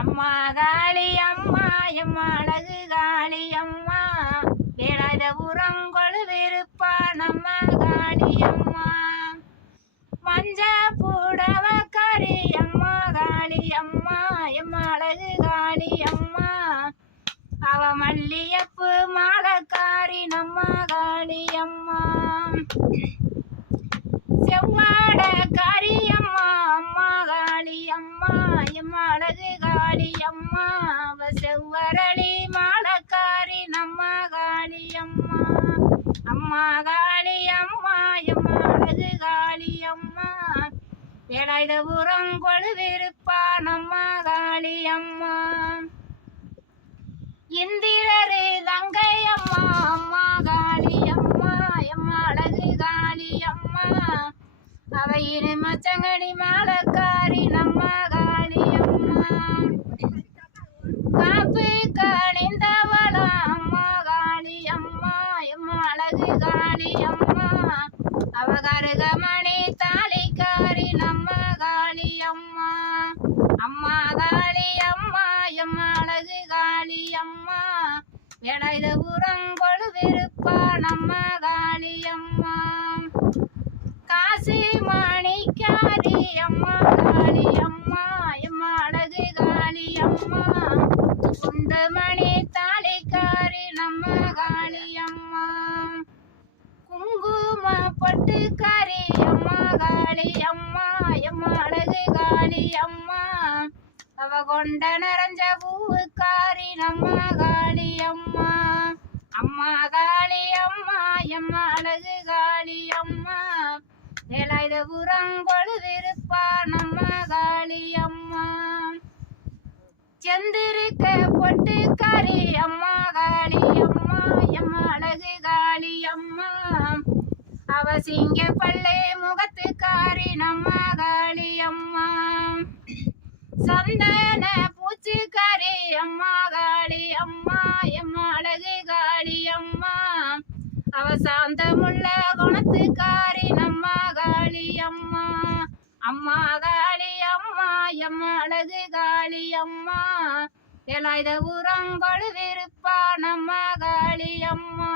அம்மா காளி அம்மா எம்மா அழகு காளி அம்மா வேளாத உரங்கொழு விருப்பான் அம்மா காளி அம்மா மஞ்ச பூடவ கரி அம்மா காளி அம்மா எம்மா அழகு காளி அம்மா அவ மல்லியப்பு மாலக்காரி நம்ம காளி அம்மா செவ்வாட காரியம்மா அம்மா காளி அம்மா எம்மா அழகு காளி அம்மா அவ செவ்வரளி மாலக்காரி நம்ம காளி அம்மா அம்மா காளி அம்மா எம்மா அழகு காளி அம்மா வேலாயுத உரங்கொழு விருப்பா நம்ம காளி அம்மா இந்திரரு தங்கையம்மா அம்மா காளி அம்மா எம்மா அழகு காளி அம்மா அவ மச்சங்கடி மாலக்காரி நம்ம காளி அம்மா காப்பு கணிந்தவளா அம்மா காளி அம்மா எம்மா அழகு காளி அம்மா அவ கருகமணி தாலிக்காரி நம்ம காளி அம்மா அம்மா காளி அம்மா எம்மா அழகு காளி அம்மா வேலாயுத உரங்கொழு விருப்பா நம்ம காளி அம்மா காசி மாணிக்காரி அம்மா காளி அம்மா எம்மா அழகு காளி அம்மா குண்டு மணி தாலிக்காரி நம்ம காளி அம்மா குங்கும பொட்டுக்காரி அம்மா காளி அம்மா எம்மா அழகு காளி அம்மா அவ கொண்ட நிறைஞ்ச பூவுக்காரி நம்ம காளி அம்மா அம்மா காளி அம்மா எம்மா அழகு காளி அம்மா வேலாயுத உரங்கொழு விருப்பா நம்ம காளி அம்மா செந்திருக்க பொட்டுக்காரி அம்மா காளி அம்மா எம்மா அழகு காளி அம்மா அவ சிங்க பள்ளி முகத்துக்காரி நம்ம காளி அம்மா சந்தன பூச்சிக்காரி அம்மா காளி அம்மா எம்மா அழகு காளி அம்மா அவ சாந்தமுள்ள குணத்துக்காரி நம்ம காளி அம்மா அம்மா காளி அம்மா எம்மா அழகு காளி அம்மா வேலாயுத உரங்கொழு விருப்பா நம்ம காளி அம்மா